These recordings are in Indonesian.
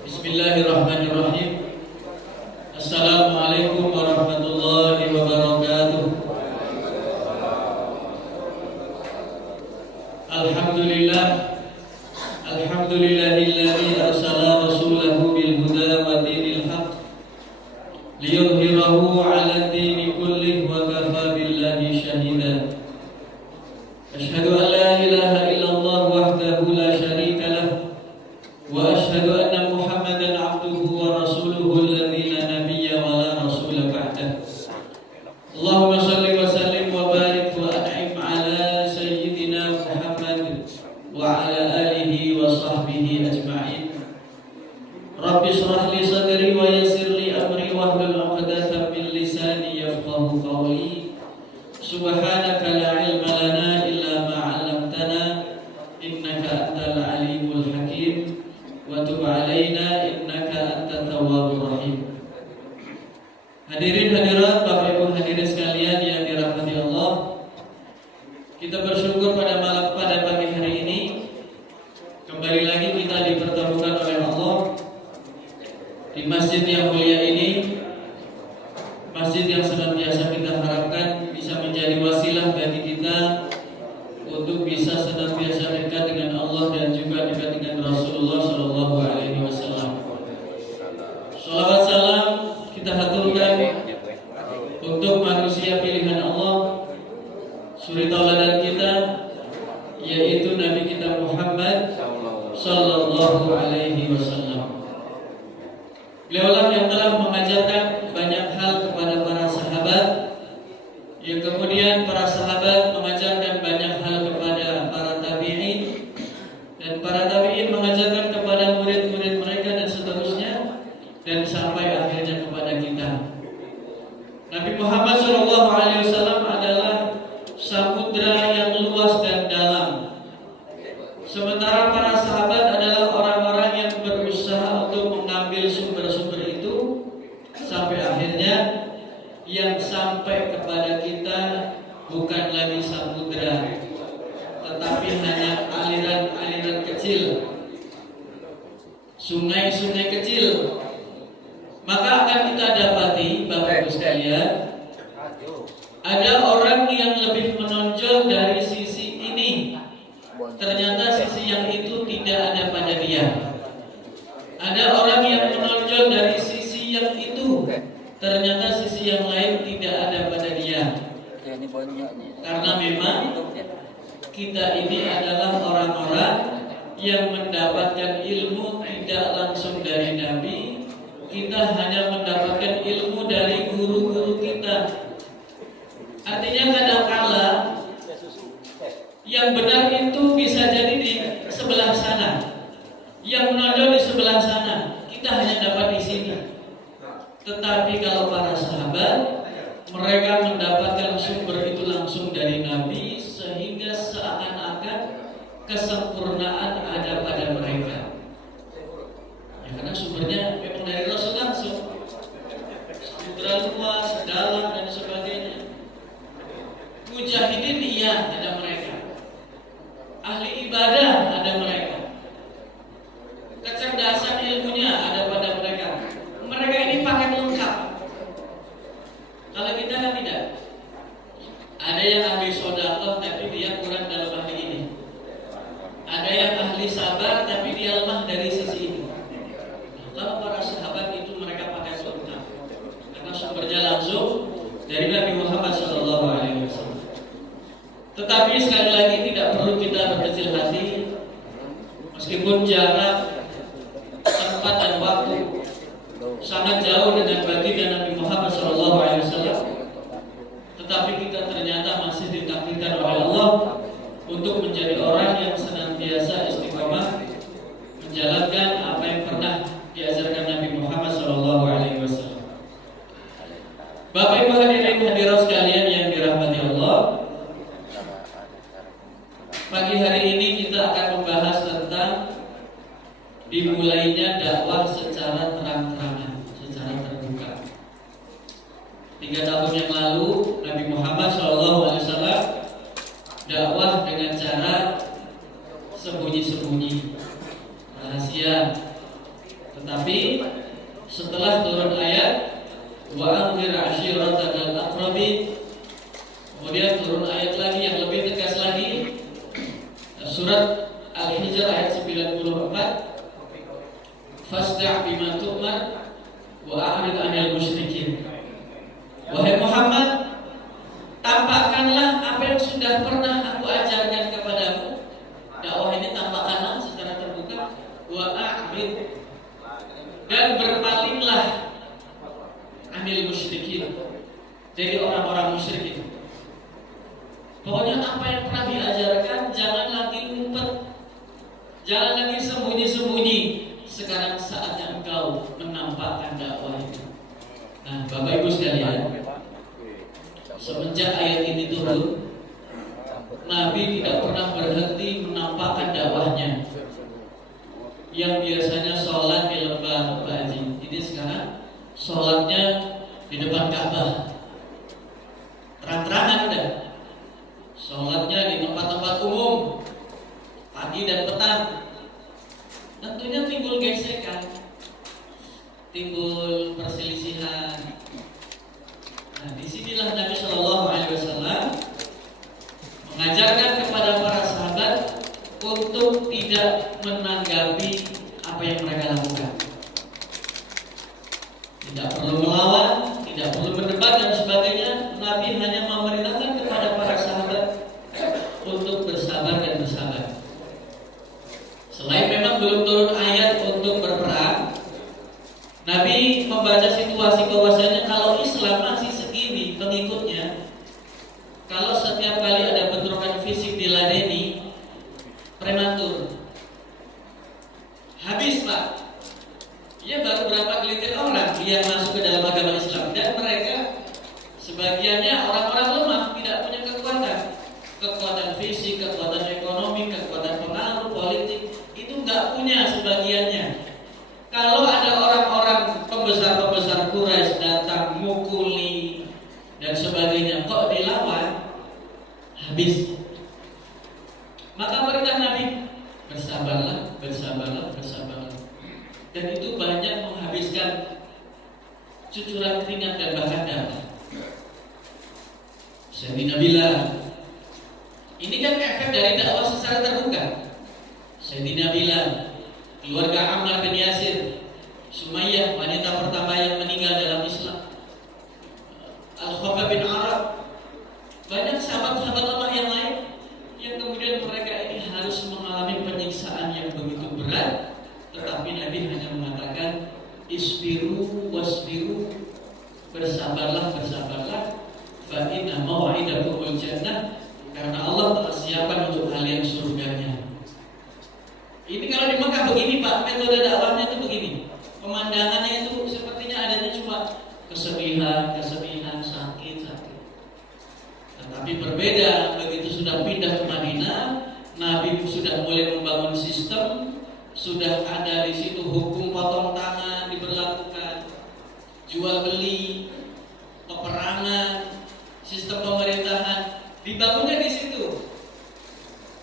Bismillahirrahmanirrahim. Assalamualaikum warahmatullahi wabarakatuh. Alhamdulillah, alhamdulillahilladzi arsala rasulahu bil huda wa dinil haqq liyudhhirahu 'ala ad-dini kullih wa kafa billahi shahida. Asyhadu an la ilaha illallah wahdahu la syarika lah wa asyhadu anna Muhammadan 'abduhu wa rasuluhu alladzi la nabiyya wa la rasula ba'dah. Allahumma shalli wa sallim wa barik wa an'im 'ala sayyidina Muhammad wa 'ala alihi wa sahbihi ajma'in. Rabbi shrah li sadri wa yassir li amri wahlul 'uqdatam min lisani yafqahu qawli. Subhanaka la ilma lana illa ma 'allamtana innaka antal alimul hakim wa tub 'alaina innaka antat tawwabur rahim. Hadirin hadirat, Bapak Ibu hadirin sekalian yang dirahmati Allah, kita bersyukur pada pagi hari ini kembali lagi kita dipertemukan oleh Allah di masjid yang mulia ini, masjid yang senantiasa kita harapkan bisa menjadi wasilah bagi kita untuk bisa senantiasa dekat dengan Allah dan juga dekat dengan Rasulullah Shallallahu Alaihi Wasallam. Shalawat salam kita haturkan untuk manusia pilihan Allah, suri tauladan kita, yaitu Nabi kita Muhammad Shallallahu Alaihi Wasallam. Beliaulah yang telah mengajarkan banyak hal kepada para sahabat, yang kemudian para sahabat mengajarkan banyak hal kepada para tabi'in, dan para tabi'in mengajarkan kepada murid-murid mereka dan seterusnya, dan sampai akhirnya kepada kita. Nabi Muhammad SAW adalah samudra yang luas dan dalam, sementara para sahabat adalah orang-orang yang berusaha untuk mengambil sumber-sumber itu, sampai akhirnya yang sampai kepada kita bukan lagi samudra, tetapi hanya aliran-aliran kecil, sungai-sungai kecil. Maka akan kita dapati, Bapak Ibu sekalian, ada orang yang lebih menonjol dari sisi ini, ternyata sisi yang itu tidak ada pada dia. Ada orang yang menonjol dari sisi yang itu, ternyata sisi yang lain tidak ada pada dia. Karena memang kita ini adalah orang-orang yang mendapatkan ilmu tidak langsung dari Nabi. Kita hanya mendapatkan ilmu dari guru-guru kita. Artinya kadang-kala yang benar itu bisa jadi di sebelah sana, yang menonjol di sebelah sana, kita hanya dapat di sini. Tetapi kalau para sahabat, mereka mendapatkan sumber itu langsung dari Nabi, sehingga seakan-akan kesempurnaan ada pada mereka. Ya, karena sumbernya memang dari Rasul langsung. Samudra luas, dalam dan sebagainya. Mujahidin iya ada mereka. Ahli ibadah ada mereka. Kecerdasan ilmunya ada pada mereka. Mereka ini paket lengkap. Kalau kita kan tidak. Ada yang ahli sedekah tapi dia kurang dalam ahli ini. Ada yang ahli sabar tapi dia lemah dari sisi ini. Kalau para sahabat itu mereka pakai lengkap, karena sumbernya langsung dari Nabi Muhammad SAW. Tetapi sekali lagi tidak perlu kita berkecil hati, meskipun jarak, tempat dan waktu sangat jauh dengan baginda Nabi Muhammad SAW, tetapi kita ternyata masih ditakdirkan oleh Allah untuk menjadi orang yang senantiasa istiqomah menjalankan apa yang pernah diajarkan Nabi Muhammad SAW. Bapak Ibu hadirin hadirat sekalian yang dirahmati Allah, pagi hari ini kita akan membahas tentang dimulainya dakwah secara terang-terangan, secara terbuka. 3 tahun yang lalu Nabi Muhammad SAW dakwah dengan cara sembunyi-sembunyi, rahasia. Tetapi setelah turun ayat wa anzir ashiratakal aqrabin, kemudian turun ayat lagi yang lebih tegas lagi, surat Al-Hijr ayat 94, fasda' bima tu'mar wa a'rid 'anil musyrikin. Wahai Muhammad, tampakkanlah apa yang sudah pernah aku ajarkan kepadamu. Dakwah ini tampakkanlah secara terbuka. Wa a'rid, dan berpalinglah 'anil musyrikin, dari orang-orang musyrik. Pokoknya apa yang pernah diajarkan jangan lagi ngumpet, jangan lagi sembunyi-sembunyi. Sekarang saatnya engkau menampakkan dakwah itu. Nah, Bapak Ibu sekalian, semenjak ayat ini turun, Nabi tidak pernah berhenti menampakkan dakwahnya. Yang biasanya sholat di lembah Baji, ini sekarang sholatnya di depan Ka'bah. Terang-terangan udah. Sholatnya di tempat-tempat umum, pagi dan petang. Tentunya timbul gesekan, timbul perselisihan. Nah, disinilah Nabi Shallallahu Alaihi Wasallam mengajarkan kepada para sahabat untuk tidak menanggapi apa yang mereka lakukan. Tidak perlu melawan, tidak perlu berdebat dan sebagainya. Nabi hanya memerintahkan kepada para sahabat untuk bersabar dan bersabar. Selain memang belum turun ayat untuk berperang, Nabi membaca situasi bahwasanya kalau Islam masih segini pengikutnya, kalau setiap kali ada bentrokan fisik diladeni, prematur, habis Pak. Ya baru berapa gelintir orang yang masuk ke dalam agama Islam, dan mereka sebagiannya orang-orang lemah, tidak punya kekuatan fisik, kekuatan ekonomi, kekuatan pengaruh politik, itu nggak punya sebagiannya. Kalau ada orang-orang pembesar-pembesar Quraisy datang mukuli dan sebagainya, kok dilawan, habis. Maka perintah Nabi, bersabarlah, bersabarlah, bersabarlah. Dan itu banyak menghabiskan cucuran keringat dan bahkan darah. Sayyidina Bilal, ini kan efek dari dakwah secara terbuka. Sayyidina Bilal, keluarga Ammar bin Yasir, Sumayyah, wanita pertama yang meninggal dalam Islam, Al-Khabbab bin Arab, banyak sahabat-sahabat Allah yang lain yang kemudian mereka ini harus mengalami penyiksaan yang begitu berat. Tetapi Nabi hanya mengatakan isbiru wasbiru, bersabarlah, bersabarlah, fa inna mau'idakumul jannah, karena Allah telah siapkan untuk kalian surganya. Ini kalau di Mekah begini Pak, metode dakwahnya itu begini. Pemandangannya itu sepertinya adanya cuma kesedihan, sakit. Tetapi berbeda begitu sudah pindah ke Madinah, Nabi sudah mulai membangun sistem. Sudah ada di situ hukum potong tangan diberlakukan, jual beli, peperangan, sistem pemerintahan dibangunnya di situ.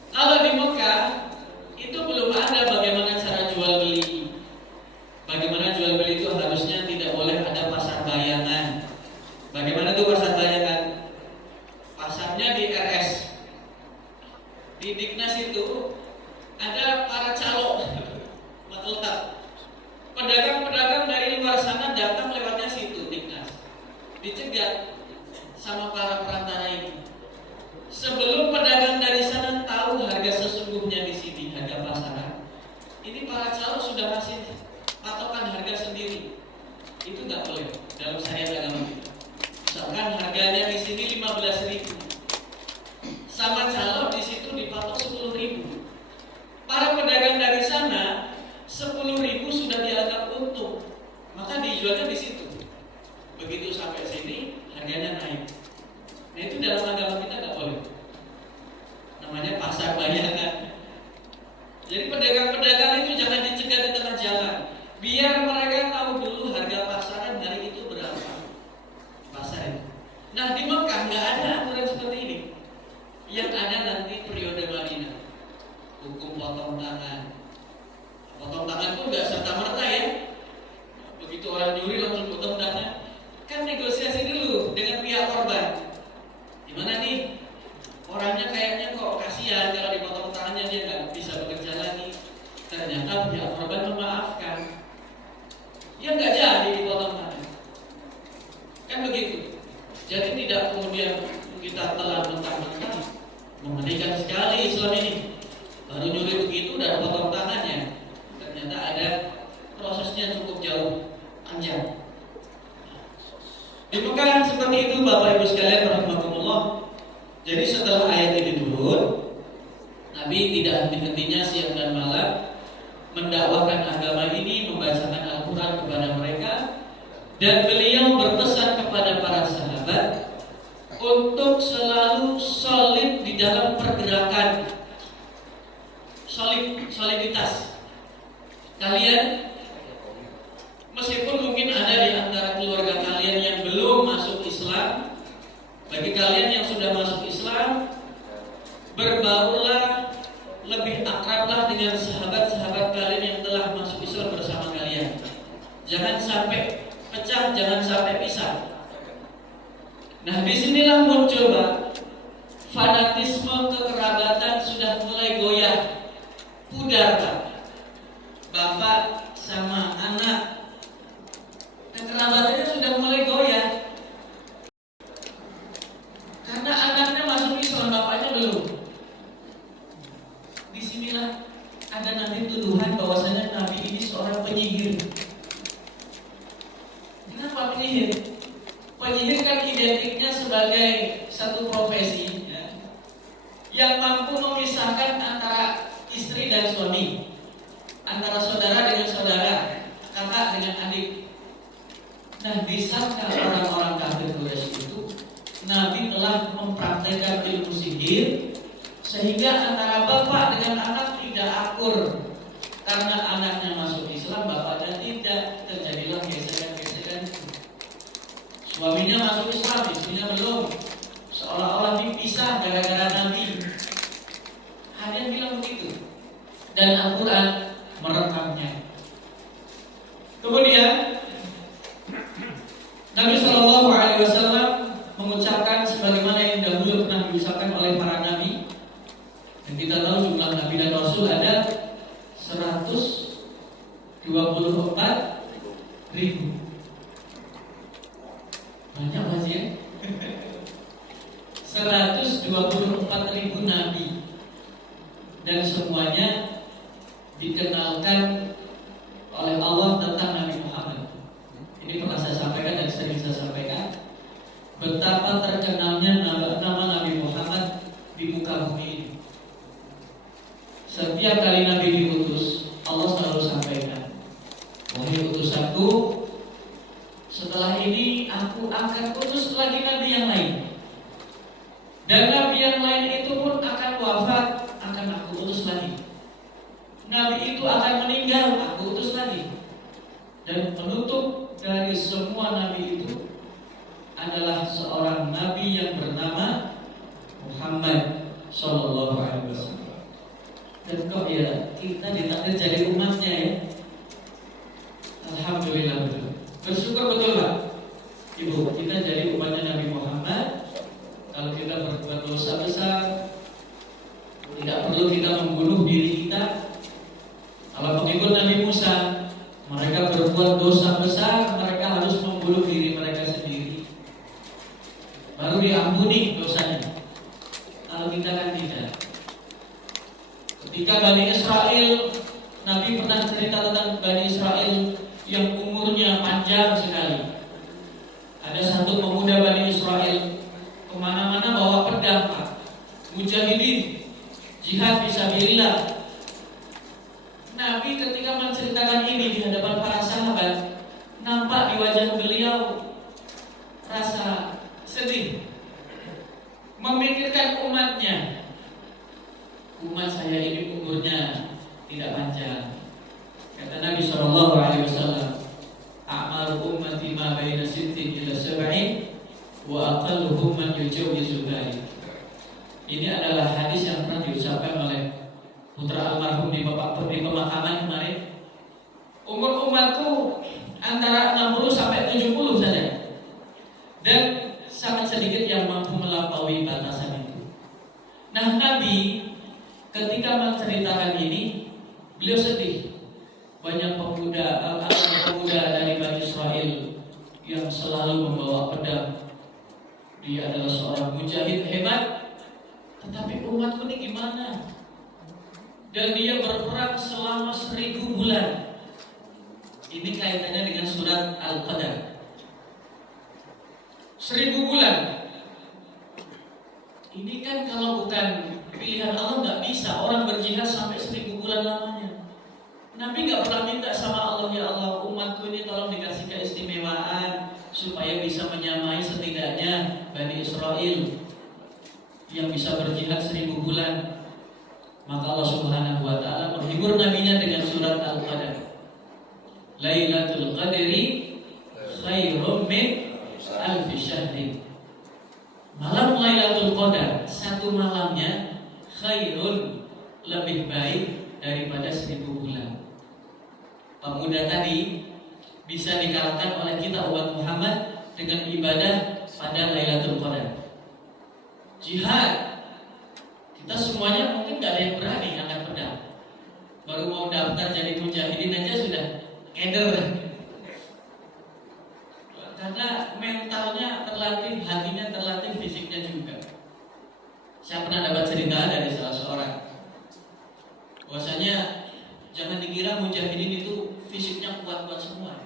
Kalau di Mekah itu belum ada bagaimana cara jual beli. Bagaimana jual beli itu harusnya tidak boleh ada pasar bayangan. Bagaimana tuh pasar bayangan? Pasarnya di RS, di Dignas itu ada para calo letak. Pedagang-pedagang dari luar sana datang lewatnya situ Dignas, dicegat sama para perantara ini. Sebelum pedagang dari sana tahu harga sesungguhnya di sini, harga pasaran, ini para calo sudah kasih patokan harga sendiri. Itu nggak boleh dalam syariat agama kita. Misalkan harganya di sini 15.000, sama calo di situ dipatok 10.000. Para pedagang dari sana 10.000 sudah dianggap untung, maka dijualnya di situ. Begitu sampai sini harganya naik. Nah itu dalam agama kita nggak boleh. Namanya pasar bayangan. Jadi pedagang-pedagang itu jangan dicegat di tengah jalan. Biar mereka tahu dulu harga pasaran hari itu berapa. Pasar. Nah di Mekah nggak ada aturan seperti ini. Yang ada nanti periode Madinah, hukum potong tangan. Potong tangan pun nggak serta merta ya. sahabat ya korban memaafkan. Ya nggak jadi dipotong tangan. Kan begitu. Jadi tidak kemudian kita telan mentah-mentah. Mengerikan sekali Islam ini. Baru nyuri begitu udah potong tangannya. Ternyata ada prosesnya cukup jauh, panjang. Di Mekah seperti itu Bapak Ibu sekalian rahimakumullah. Jadi setelah ayat ini turun, Nabi tidak henti-hentinya siang dan malam mendakwahkan agama ini, membacakan Al-Quran kepada mereka, dan beliau berpesan kepada para sahabat untuk selalu solid di dalam pergerakan, soliditas. Kalian meskipun mungkin ada di antara keluarga kalian yang belum masuk Islam, bagi kalian yang sudah masuk Islam, berbaulah, lebih akrablah dengan sahabat-sahabat kalian yang telah masuk Islam bersama kalian. Jangan sampai pecah, jangan sampai pisah. Nah, disinilah muncul Pak, fanatisme kekerabatan sudah mulai goyah, pudar Pak. Bapak sama anak, kekerabatannya sudah mulai goyah. Karena anaknya masuk Islam, bapaknya belum. Disinilah ada nanti tuduhan bahwasanya Nabi ini seorang penyihir. Kenapa penyihir? Penyihir kan identiknya sebagai satu profesi ya, yang mampu memisahkan antara istri dan suami, antara saudara dengan saudara, kakak dengan adik. Nah, disangka orang-orang kafir Quraisy itu Nabi telah mempraktekkan ilmu sihir sehingga antara bapak dengan anak tidak akur. Karena anaknya masuk Islam, bapaknya tidak, terjadilah gesekan-gesekan. Suaminya masuk Islam, istrinya belum, seolah-olah dipisah gara-gara Nabi. Ada yang bilang begitu, dan Al-Quran merekamnya. Kemudian Nabi Shallallahu Alaihi Wasallam mengucapkan sebagaimana yang dahulu pernah diucapkan oleh para nabi. Dan kita tahu jumlah nabi dan rasul ada 124.000. Banyak masih ya. 124.000 nabi, dan semuanya dikenalkan oleh Allah tentang Nabi Muhammad. Ini pernah saya sampaikan dan sering saya sampaikan betapa terkenalnya nama Nabi Muhammad di muka bumi ini. Setiap kali Nabi diutus, Allah selalu sampaikan, wahai utusanku, setelah ini aku akan utus lagi Nabi yang lain, dan Nabi yang lain itu pun akan wafat, akan aku utus lagi. Nabi itu akan meninggal, aku utus lagi. Dan penutup dari semua Nabi itu adalah seorang Nabi yang bernama Muhammad Sallallahu Alaihi Wasallam. Dan kok ya kita ditakdir jadi umatnya ya. Alhamdulillah betul. Bersyukur betul Pak Ibu, kita jadi umatnya Nabi Muhammad. Kalau kita berbuat dosa besar, tidak perlu kita membunuh diri kita. Kalau pengikut Nabi Musa, mereka berbuat dosa besar, mereka harus membunuh diri mereka sendiri, baru diampuni dosanya. Kalau kita kan tidak. Ketika Bani Israel, Nabi pernah cerita tentang Bani Israel yang umurnya panjang sekali. Ada satu pemuda Bani Israel kemana-mana bawa pedang, mujahidin, jihad fisabilillah. Nabi ketika menceritakan ini di hadapan para sahabat, nampak di wajah beliau rasa sedih, memikirkan umatnya. Umat saya ini umurnya tidak panjang. Kata Nabi Shallallahu Alaihi Wasallam, "A'mal ummati ma baina sittin ila sab'in, wa aqalluhum man yujawizu dzalik." Ini adalah hadis yang pernah diucapkan oleh putra almarhum di pemakaman kemarin. Umur umatku antara 60 sampai 70 saja, dan sangat sedikit yang mampu melampaui batasan itu. Nah, Nabi ketika menceritakan ini, beliau sedih. banyak pemuda dari Bani Israel yang selalu membawa pedang. Dia adalah seorang mujahid hebat. Tetapi umatku ini gimana? Dan dia berperang selama 1000 bulan. Ini kaitannya dengan surat Al-Qadar. 1000 bulan. Ini kan kalau bukan pilihan Allah nggak bisa orang berjihad sampai 1000 bulan lamanya. Nabi nggak pernah minta sama Allah, ya Allah, umatku ini tolong dikasih keistimewaan supaya bisa menyamai setidaknya Bani Israel yang bisa berjihad 1000 bulan. Maka Allah Subhanahu wa ta'ala menghibur nabinya dengan surat Al-Qadar. Lailatul Qadri khairum min alfi syahrin. Malam Lailatul Qadar, satu malamnya khairun, lebih baik daripada 1000 bulan. Pemuda tadi bisa dikalahkan oleh kita umat Muhammad dengan ibadah pada Lailatul Qadar. Jihad, kita semuanya mungkin gak ada yang berani angkat pedang. Baru mau daftar jadi mujahidin aja sudah keder. Karena mentalnya terlatih, hatinya terlatih, fisiknya juga. Saya pernah dapat cerita dari salah seorang, bahwasanya jangan dikira mujahidin itu fisiknya kuat-kuat semua.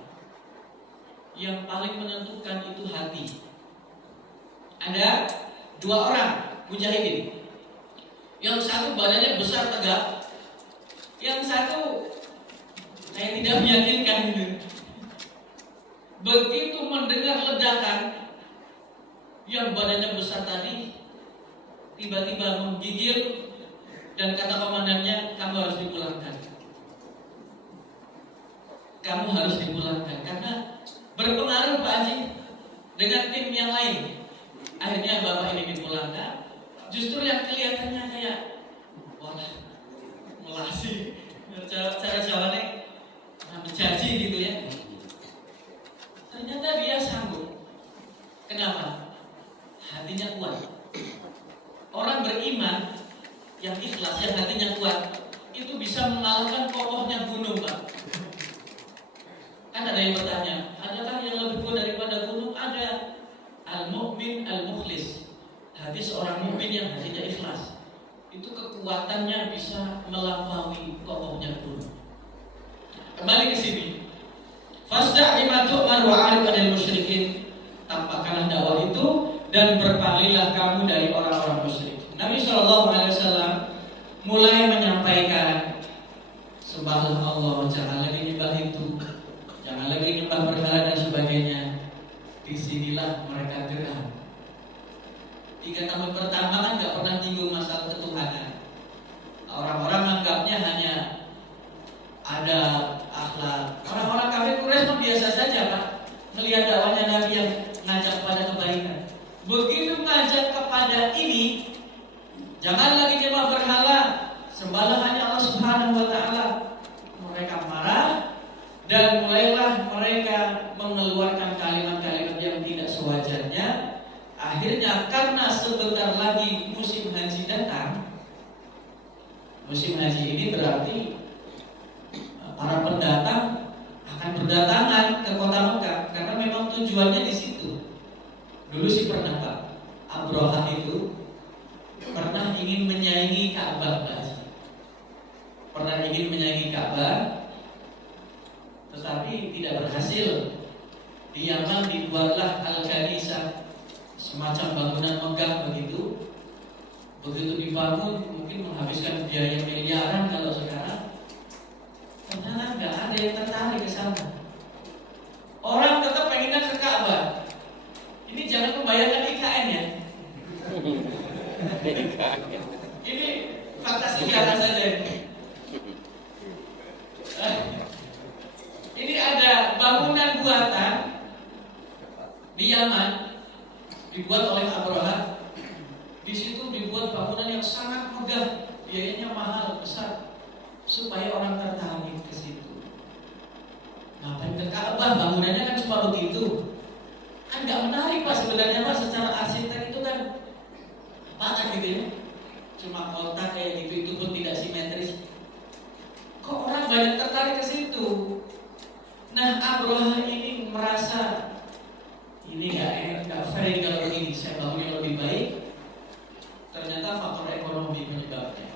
Yang paling menentukan itu hati. Ada 2 orang mujahidin. Yang satu badannya besar tegak, yang satu kayak tidak meyakinkan gitu. Begitu mendengar ledakan, yang badannya besar tadi tiba-tiba menggigil dan kata komandannya, kamu harus dipulangkan. Kamu harus dipulangkan karena berpengaruh Pak Haji dengan tim yang lain. Akhirnya bapak ini dipulangkan. Justru yang kelihatannya kayak wah, melasi, cara Jawanya menjanji gitu ya. Ternyata dia sanggup. Kenapa? Hatinya kuat. Orang beriman yang ikhlas, yang hatinya kuat, itu bisa mengalahkan kokohnya gunung, Pak. Kan ada yang bertanya, adakah yang lebih kuat daripada gunung? Ada. Al-mu'min al-mukhlis. Hati seorang mukmin yang hatinya ikhlas, itu kekuatannya bisa melampaui kokohnya gunung. Kembali ke sini. Fasda' bima tu'mar wa 'arid 'anil musyrikin. Tampakkanlah dakwah itu dan berpalinglah kamu dari orang-orang musyrik. Nabi SAW mulai menyampaikan, sembahlah Allah, jangan lagi nyembah itu, jangan lagi nyembah berhala dan sebagainya. Disinilah mereka geram. 3 tahun pertama kan gak pernah nyinggung masalah ketuhanan. Orang-orang menganggapnya hanya ada akhlak. Orang-orang kafir Quraisy pun biasa saja, Pak, melihat dakwahnya Nabi yang ngajak kepada kebaikan. Begitu ngajak kepada ini, jangan lagi nyembah berhala, sembahlah hanya Allah Subhanahu wa ta'ala. Mereka marah dan mulailah mereka mengeluarkan kalimat-kalimat yang tidak sewajarnya. Akhirnya karena sebentar lagi musim haji datang. Musim haji ini berarti para pendatang akan berdatangan ke kota Mekah karena memang tujuannya di situ. Dulu sih pernah, Pak, Abrahah itu pernah ingin menyaingi Ka'bah, Pak. Pernah ingin menyaingi Ka'bah, tetapi tidak berhasil. Di Yaman dibuatlah Al-Kanisah, semacam bangunan megah begitu. Begitu dibangun mungkin menghabiskan biaya miliaran kalau sekarang. Ternyata nggak ada yang tertarik ke sana. Orang tetap pengen ke Ka'bah. Ini jangan membayangkan IKN ya. Ini fakta sejarah saja. Ini ada bangunan buatan di Yaman dibuat oleh Abrahah. Di situ dibuat bangunan yang sangat megah, biayanya mahal besar, supaya orang tertarik ke situ. Ngapain ke Ka'bah? Bangunannya kan cuma begitu. Kan nggak menarik, Pak, sebenarnya, Pak. Secara arsitek itu kan apa gitu ya? Cuma kotak kayak gitu, itu pun tidak simetris. Kok orang banyak tertarik tertarik ke situ. Nah, Abraha ini merasa ini nggak fair kalau ini saya bangun yang lebih baik. Ternyata faktor ekonomi penyebabnya.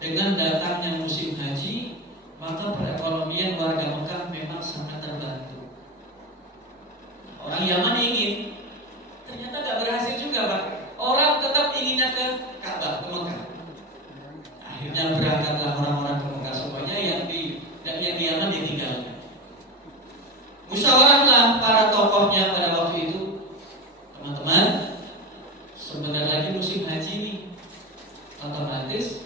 Dengan datangnya musim haji, maka perekonomian warga Mekah memang sangat terbantu. Orang Yaman ingin, ternyata nggak berhasil juga, Pak. Orang tetap inginnya ke Ka'bah, ke Mekah. Akhirnya berangkatlah orang-orang ke Mekah semuanya, yang di Yaman ditinggalkan. Musyawarahlah para tokohnya pada waktu itu, teman-teman, sebentar lagi musim haji nih, otomatis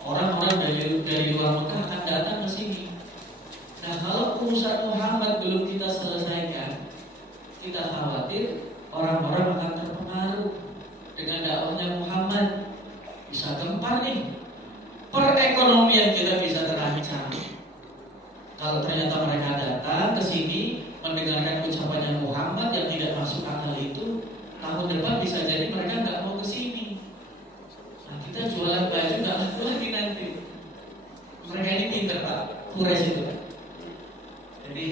orang-orang dari luar Mekah akan datang ke sini. Nah, kalau urusan Muhammad belum kita selesaikan, kita khawatir orang-orang akan terpengaruh dengan dakwahnya Muhammad, bisa gempar nih, perekonomian kita bisa terancam. Kalau ternyata mereka datang ke sini mendengarkan ucapannya Muhammad yang tidak masuk akal itu, tahun depan bisa jadi mereka nggak mau ke sini. Nah, kita jualan baju nggak laku lagi nanti. Mereka ini pinter, Pak, Quraisy itu. Jadi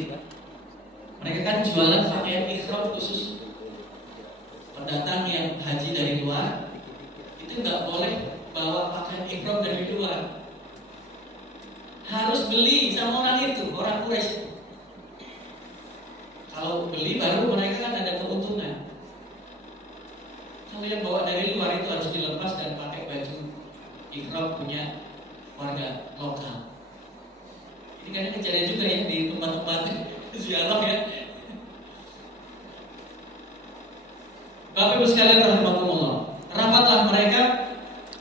mereka kan jualan pakaian ihram khusus pendatang yang haji dari luar, itu nggak boleh bawa pakaian ihram dari luar. Harus beli sama orang itu, orang Quraisy. Kalau beli baru mereka kan ada keuntungan. Kalau yang bawa dari luar itu harus dilepas dan pakai baju ihram punya warga lokal. Ini kan kejadian juga ya di tempat-tempat ziarah ya. Bapak Ibu sekalian rahimakumullah, rapatlah mereka,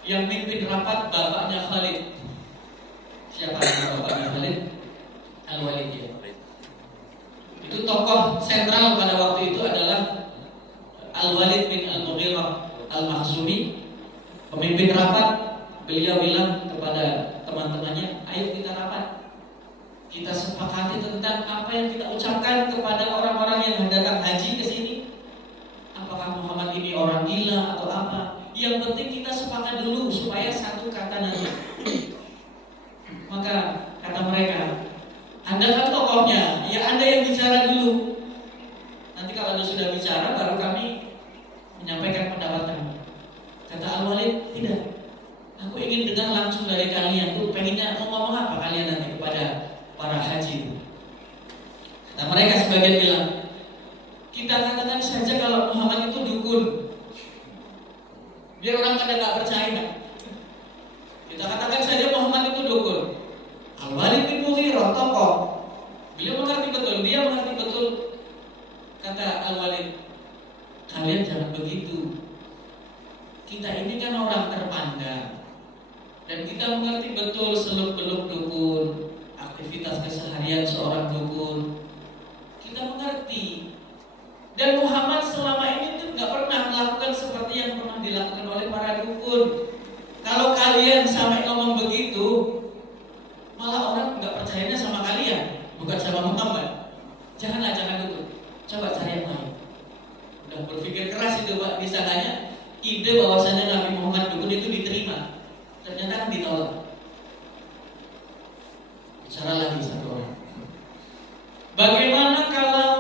yang mimpin rapat bapaknya Khalid. Siapa nama bapaknya Khalid? Al-Walid ya. Itu tokoh sentral pada waktu itu adalah Al-Walid bin Al-Mughirah Al-Makhzumi. Pemimpin rapat, beliau bilang kepada teman-temannya, ayo kita rapat, kita sepakati tentang apa yang kita ucapkan kepada orang-orang yang datang haji ke sini. Apakah Muhammad ini orang gila atau apa? Yang penting kita sepakat dulu supaya satu kata nanti. Maka kata mereka, Anda kan tokohnya, ya Anda yang bicara dulu. Nanti kalau Anda sudah bicara, baru kami menyampaikan pendapat kami. Kata Al-Walid, tidak. Aku ingin dengar langsung dari kalian. Tuh pengennya mau ngomong apa kalian nanti kepada para haji. Kata mereka sebagian bilang, kita katakan saja kalau Muhammad itu dukun, biar orang pada nggak percaya. Kita katakan saja Muhammad itu dukun. Al-Walid bin Mughirah tokoh, beliau mengerti betul, dia mengerti betul. Kata Al-Walid, kalian jangan begitu. Kita ini kan orang terpandang, dan kita mengerti betul seluk-beluk dukun, aktivitas keseharian seorang dukun. Kita mengerti. Dan Muhammad selama ini tuh nggak pernah melakukan seperti yang pernah dilakukan oleh para dukun. Kalau kalian sampai ngomong begitu, malah orang nggak percayanya sama kalian, bukan sama Muhammad. Janganlah, jangan dukun. Coba cari yang lain. Udah berpikir keras itu Pak, misalnya ide bahwasanya Nabi Muhammad dukun itu diterima, ternyata kan ditolak. Bicara lagi satu orang. Bagaimana kalau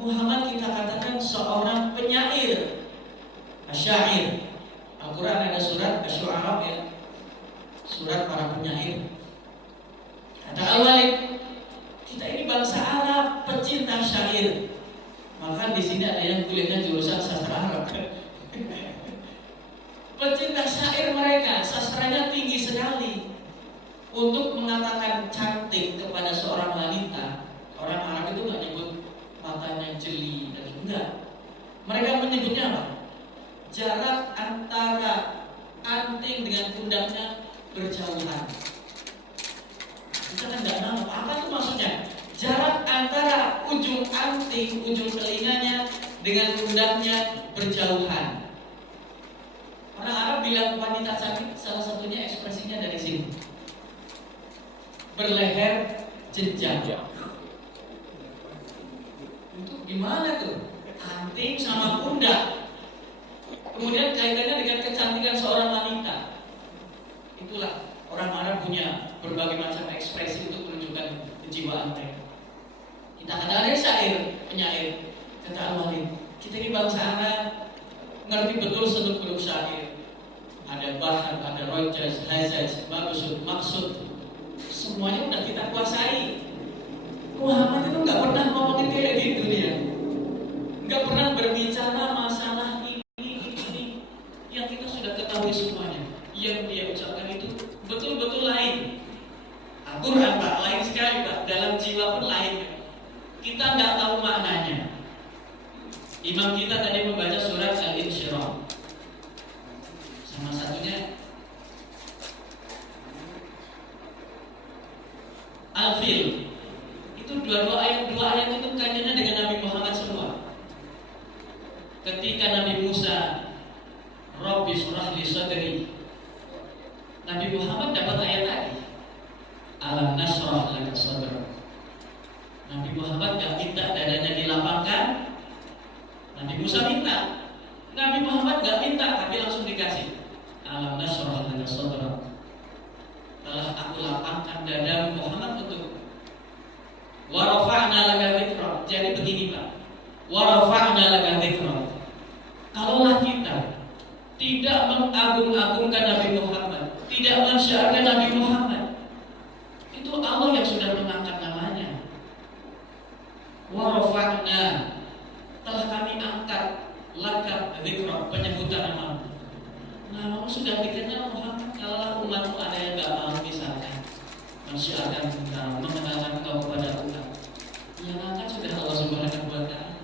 Muhammad kita katakan seorang penyair, asyair? Al-Quran ada surat Asy-Syu'ara ya, surat para penyair. Kata Al-Walid, kita ini bangsa Arab, pecinta syair. Maka di sini ada yang kuliahnya jurusan sastra Arab. Pecinta syair mereka, sastranya tinggi sekali. Untuk mengatakan cantik kepada seorang wanita, orang Arab itu nggak nyebut matanya jeli dan enggak. Mereka menyebutnya apa? Jarak antara anting dengan pundaknya berjauhan. Kita kan nggak tahu apa itu maksudnya. Jarak antara ujung anting, ujung telinganya dengan pundaknya berjauhan. Orang Arab bilang wanita cantik, salah satunya ekspresinya dari sini. Berleher jenjang. Itu gimana tuh? Anting sama pundak. Kemudian kaitannya dengan kecantikan seorang wanita. Itulah orang Arab punya berbagai macam ekspresi untuk kejiwaan mereka. Kita kadang ada penyair, kata Al-Walid, kita ini bangsa Arab, ngerti betul seluk-beluk syair. Ada bahar, ada rojaz, hazaj, maksud, semuanya udah kita kuasai. Muhammad itu nggak pernah ngomongin kayak gitu dia, nggak pernah berbicara masalah ini yang kita sudah ketahui semuanya. Yang dia ucapkan itu betul-betul lain. Al-Quran Pak, lain sekali Pak, dalam jiwa pun lain. Kita nggak tahu maknanya. Imam kita tadi membaca surat Al-Insyirah, sama satunya Al-Fil. Itu dua ayat itu kaitannya dengan Nabi Muhammad semua. Ketika Nabi Musa, Rabbi shrah li sadri, Nabi Muhammad dapat ayat tadi, alam nasrah laka sadrak. Nabi Muhammad gak minta dadanya dilapangkan. Nabi Musa minta, Nabi Muhammad gak minta, tapi langsung dikasih. Alam nasrah laka sadrak, telah aku lapangkan dada Muhammad untuk wa rafa'na laka dzikrak. Jadi begini Pak, wa rafa'na laka dzikrak. Kalaulah kita tidak mengagung-agungkan Nabi Muhammad, tidak mensyiarkan Nabi Muhammad, itu Allah yang sudah mengangkat namanya. Wa rafa'na, telah kami angkat laka dzikrak, penyebutan namamu. Namamu sudah dikenal Muhammad. Kalau umatmu ada yang gak mau misalkan mensyiarkan engkau, mengenalkan engkau kepada umat, yang angkat sudah Allah Subhanahu wa Ta'ala.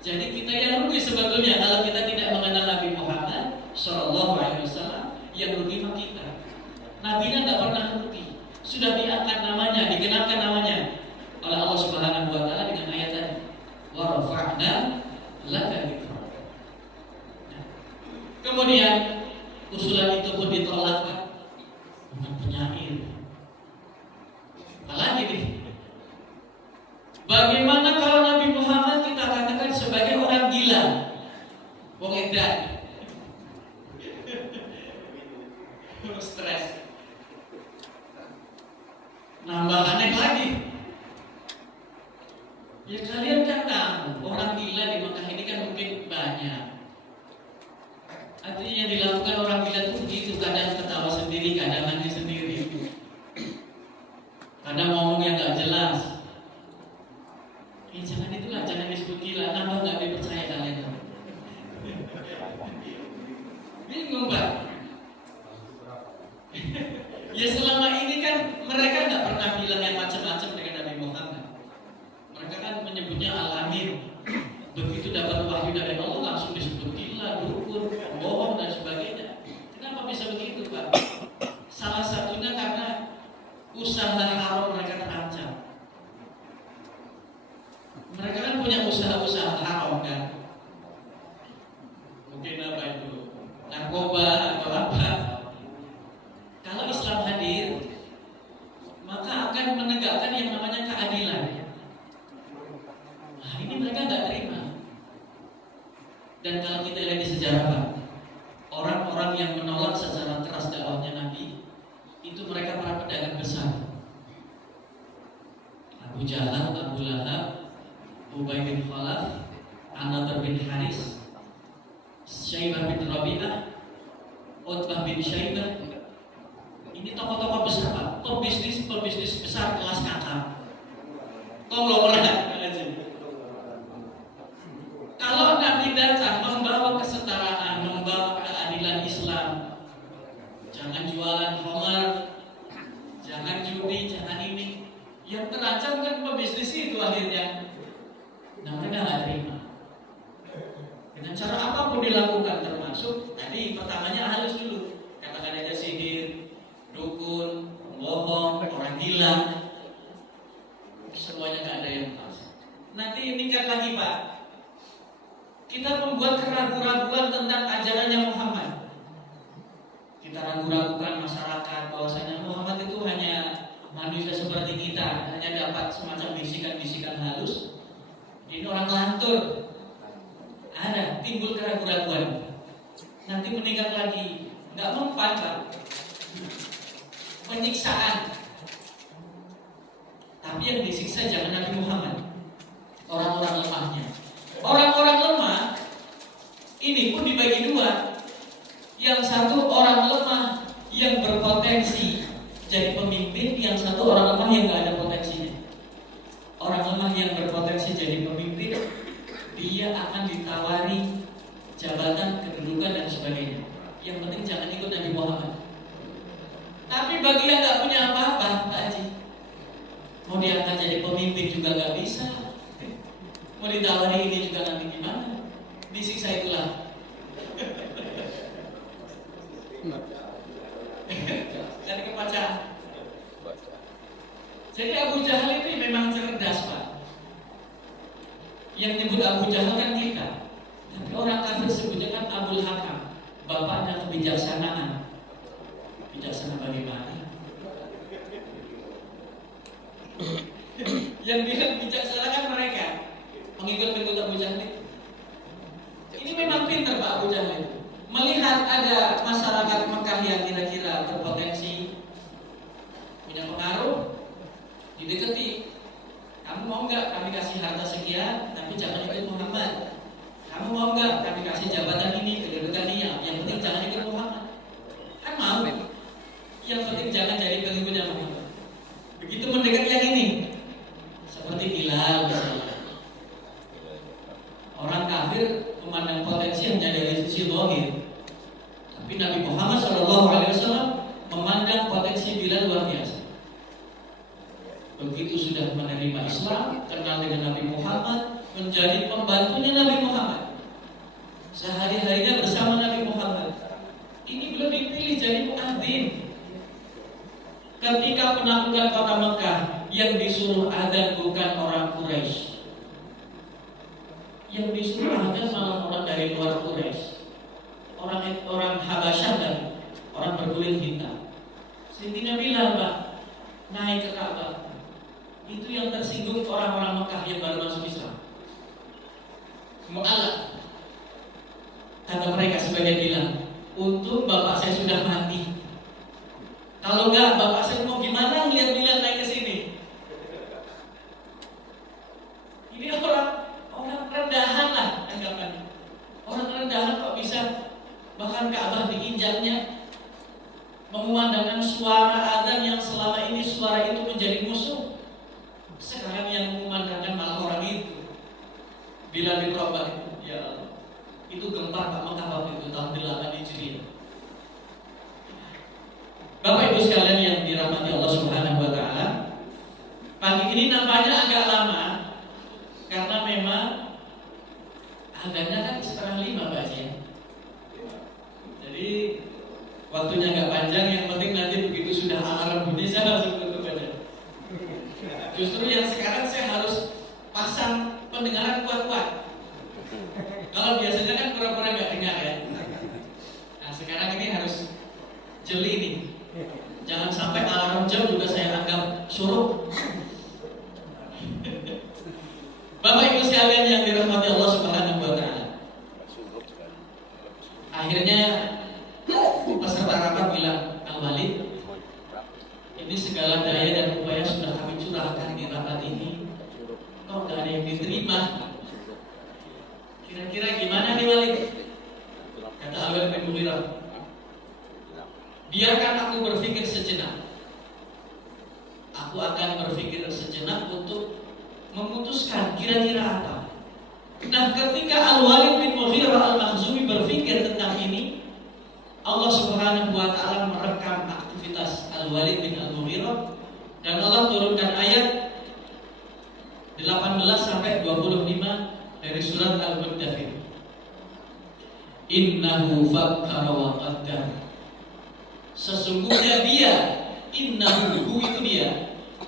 Jadi kita yang rugi sebetulnya kalau kita tidak mengenal Nabi Muhammad Shallallahu Alaihi Wasallam. Yang rugi mah kita. Nabi-nya nggak pernah rugi. Sudah diangkat namanya, dikenalkan namanya oleh Allah Subhanahu wa Ta'ala dengan ayat tadi, wa rafa'na laka dzikrak. Kemudian usulan itu pun ditolak Pak, dengan penyair. Apalagi nih, bagaimana kalau Nabi Muhammad kita katakan sebagai orang gila, wong edan, stres, nambah aneh lagi. Ya kalian kan tahu orang gila di Mekah ini kan mungkin banyak. Artinya yang dilakukan orang gila itu begitu, kadang ketawa sendiri, kadang nangis sendiri, kadang ngomong yang gak jelas. Ya jangan itulah, jangan disebut gila, nambah gak dipercaya kalian. Bingung Pak. Ya selama ini kan mereka gak pernah bilang yang macam-macam dengan Nabi Muhammad. Mereka kan menyebutnya Al-Amin. Begitu dapat wahyu dari Allah langsung disebut gila, dukun, bohong dan sebagainya. Kenapa bisa begitu Pak? Salah satunya karena usaha haram mereka terancam. Mereka kan punya usaha-usaha haram kan. Mungkin apa itu, narkoba atau apa. Kalau Islam hadir, maka akan menegakkan yang namanya keadilan. Nah ini mereka nggak terima. Dan kalau kita lihat di sejarah Pak, orang-orang yang menolak secara keras dakwahnya Nabi, itu mereka para pedagang besar. Abu Jahal, Abu Lahab, Ubay bin Khalaf, An-Nadhr bin Haris, Syaibah bin Rabi'ah, Utbah bin Syaibah. Ini tokoh-tokoh besar Pak, pebisnis besar kelas kakap, konglomerat. Kalau Nabi datang membawa kesetaraan, membawa keadilan Islam, jangan jualan homer, jangan judi, jangan ini. Yang terancam kan pebisnis itu akhirnya. Nah mereka nggak terima. Dengan cara apapun dilakukan, termasuk tadi pertamanya halus dulu, katakan aja sihir, dukun, bohong, orang gila, semuanya nggak ada yang pas. Nanti meningkat lagi Pak. Kita membuat keraguan-keraguan tentang ajarannya Muhammad. Kita ragu-ragukan masyarakat bahwasanya Muhammad itu hanya manusia seperti kita, hanya dapat semacam bisikan-bisikan halus. Ini orang lantur. Ada, timbul keraguan-keraguan. Nanti meningkat lagi, nggak mempan Pak. Penyiksaan. Tapi Tapi yang disiksa jangan Nabi Muhammad, orang-orang lemahnya. Orang-orang lemah ini pun dibagi dua. Yang satu orang lemah yang berpotensi jadi pemimpin, yang satu orang lemah yang gak ada potensinya. Orang lemah yang berpotensi jadi pemimpin, dia akan ditawari jabatan, kedudukan dan sebagainya. Yang penting jangan ikut Nabi Muhammad. Tapi bagi yang gak punya apa-apa, Pak Haji, mau diangkat jadi pemimpin juga gak bisa, mau ditawari ini juga nanti gimana? Disiksa itulah. Jadi kebacaan. Jadi Abu Jahal itu memang cerdas, Pak. Yang nyebut Abu Jahal kan kita. Tapi orang kafir sebutnya kan Abul Hakam, bapaknya kebijaksanaan. Bijaksana bagaimana? Yang bilang bijaksana kan mereka, pengikut-pengikut Abu Jahal itu. Ini memang pintar Pak Abu Jahal itu. Melihat ada masyarakat Mekah yang kira-kira berpotensi, punya pengaruh, didekati. Kamu mau nggak kami kasih harta sekian, tapi jangan ikut Muhammad. Kamu mau nggak kami kasih jabatan ini, kedudukan ini, yang penting jangan ikut Muhammad. Kan mau. Yang penting jangan jadi pengikutnya Muhammad. Begitu mendekat yang ini, seperti Bilal misalnya. Orang kafir memandang potensi hanya dari sisi zahir. Tapi Nabi Muhammad SAW memandang potensi Bilal luar biasa. Begitu sudah menerima Islam, kenal dengan Nabi Muhammad, menjadi pembantunya Nabi Muhammad, sehari-harinya bersama Nabi Muhammad. Ini belum dipilih jadi muadzin. Ketika penaklukan kota Mekah, yang disuruh adzan bukan orang Quraisy, yang disuruh adzan malah orang dari luar Quraisy, orang Habasyah dan orang berkulit hitam. Sayyidina Bilal, Pak, naik ke Ka'bah. Itu yang tersinggung orang-orang Mekah yang baru masuk Islam. Mu'alaf. Kata mereka sebagian bilang, untung bapak saya sudah mati. Kalau enggak, bapak saya mau gimana ngeliat Bilal naik ke sini? Ini orang rendahan lah anggapannya. Orang rendahan kok bisa bahkan Ka'bah diinjaknya, mengumandangkan suara adzan yang selama ini suara itu menjadi musuh. Sekarang yang mengumandangkan malah orang itu. Bilal bin Rabah itu, ya Allah, itu gempar Pak Mekah waktu itu tahun 8 Hijriah. Bapak Ibu sekalian yang dirahmati Allah Subhanahu wa taala, pagi ini nampaknya agak lama karena memang adzannya kan 4:30 Pak Haji. Jadi waktunya agak panjang, yang penting nanti begitu sudah alarm bunyi saya langsung tutup aja. Justru yang sekarang saya harus pasang pendengaran kuat-kuat. Kalau biasanya kan pura-pura nggak dengar ya. Nah sekarang ini harus jeli nih. Jangan sampai alarm jam juga saya anggap suruh. Bapak Ibu sekalian yang dirahmati Allah Subhanahu wa taala. Akhirnya peserta rapat bilang, Al-Walid, ini segala daya dan upaya sudah kami curahkan di rapat ini, kok gak ada yang diterima. Kira-kira gimana nih Walid? Kata Al-Walid bin Mughirah, biarkan aku berpikir sejenak. Aku akan berpikir sejenak untuk memutuskan kira-kira apa. Nah ketika Al-Walid bin Mughirah Al-Makhzumi berpikir tentang ini, Allah Subhanahu wa taala merekam aktivitas Al-Walid bin Al-Mughirah dan Allah turunkan ayat 18 sampai 25 dari surat Al-Muddathir. Innahu fakkara wa qaddar. Sesungguhnya dia, innahu itu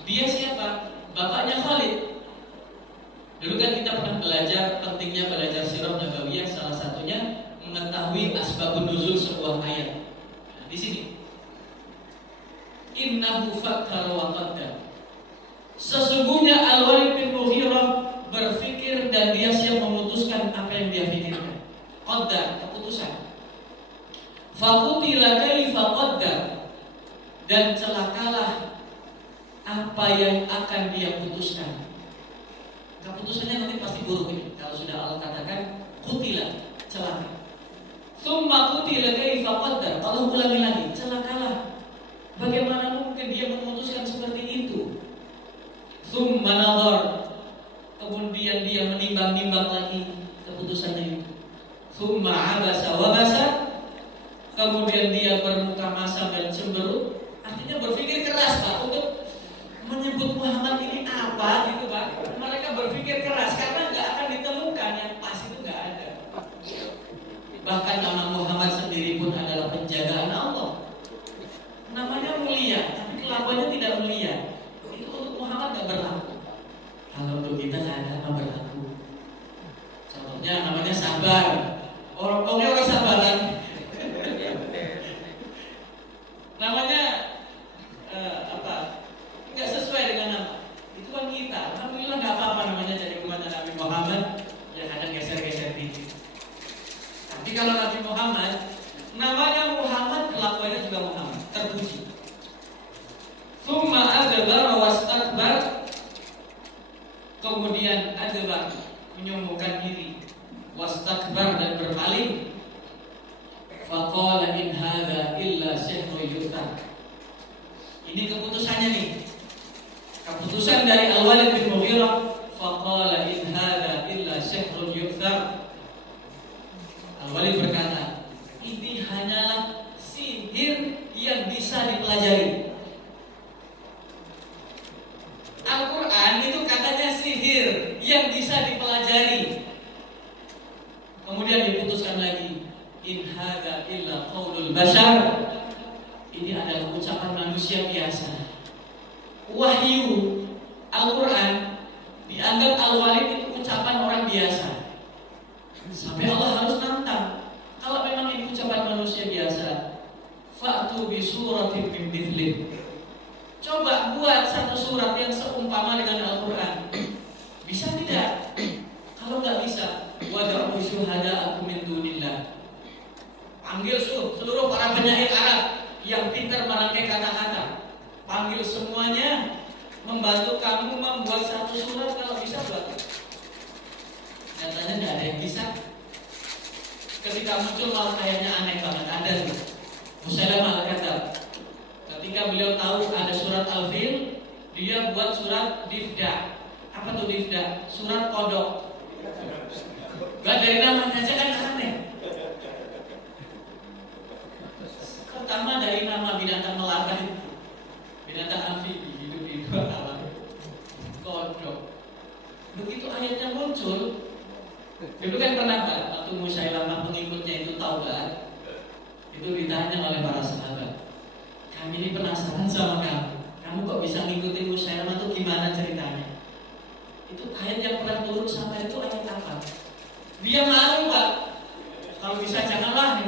dia siapa? Bapaknya Khalid. Dulu kan kita pernah belajar pentingnya belajar sirah nabawiyah, salah satunya mengetahui asbabun nuzul sebuah ayat. Nah, di sini innahu fakkara wa qaddar. Sesungguhnya Al-Walid bin Mughirah berpikir dan dia siap memutuskan apa yang dia pikirkan. Qaddar, keputusan. Faqutila kaifa qaddar, dan celakalah apa yang akan akan dia putuskan. Keputusannya nanti pasti buruk ini. Kalau sudah Allah katakan qutila, celaka. Tsumma qutila kaifa qaddar. Allah ulangi lagi, celakalah. Bagaimana mungkin dia memutuskan seperti itu? Tsumma nazar. Kemudian dia menimbang-nimbang lagi keputusannya itu. Tsumma abasa wa basa. Kemudian dia bermuka masam dan cemberut. Artinya berpikir keras, Pak, untuk menyebut Muhammad ini apa gitu, Pak. Mereka berpikir keras karena nggak akan ditemukan yang pas, itu nggak ada. Bahkan nama Muhammad sendiri pun adalah penjagaan Allah. Namanya mulia, tapi kelakuannya tidak mulia. Itu untuk Muhammad nggak berlaku. Kalau untuk kita nggak ada nama berlaku. Contohnya namanya sabar. Orang sabaran. Namanya nggak sesuai dengan nama. Itu kan kita. Alhamdulillah nggak apa-apa namanya jadi umatnya Nabi Muhammad. Ya kadang geser-geser dikit. Tapi kalau Nabi Muhammad, namanya Muhammad, kelakuannya juga Muhammad. Terpuji. Tsumma adbara wastakbar. Kemudian adbar, menyombongkan diri. Wastakbar, dan berpaling. Faqala in hadza illa sihrun yu'thar. Ini keputusannya nih. Keputusan dari Al-Walid bin Mughirah, faqala in hadza illa sihrun yu'thar. Al-Walid berkata, ini hanyalah sihir yang bisa dipelajari. Al-Quran itu katanya sihir yang bisa dipelajari. Kemudian diputuskan lagi, in hadza illa qaulul bashar. Ini adalah ucapan manusia biasa. Wahyu Al-Quran dianggap Al-Walid itu ucapan orang biasa. Sampai Allah harus nantang. Kalau memang ini ucapan manusia biasa, fa'tu bi suratin min mithlih. Coba buat satu surat yang seumpama dengan Al-Quran. Bisa tidak? Kalau nggak bisa, wad'u syuhada'akum min dunillah. Panggil seluruh para penyair Arab yang pintar merangkai kata-kata. Panggil semuanya, membantu kamu membuat satu surat. Kalau bisa buat. Nyatanya nggak ada yang bisa. Ketika muncul malah kayaknya aneh banget. Ada nih Musailamah al-Kadzdzab. Ketika beliau tahu ada surat Al-Fil, dia buat surat Difda. Apa tuh Difda? Surat kodok. Gak dari namanya aja kan aneh. Pertama dari nama binatang melata itu, binatang amfibi, hidup di dua alam. Kodok. Begitu ayatnya muncul, dulu kan pernah Pak, waktu Musailamah pengikutnya itu taubat, itu ditanya oleh para sahabat, kami ini penasaran sama kamu kok bisa ngikutin Musailamah itu gimana ceritanya? Itu ayat yang pernah turun sampai itu ayat apa? Dia malu Pak, kalau bisa janganlah,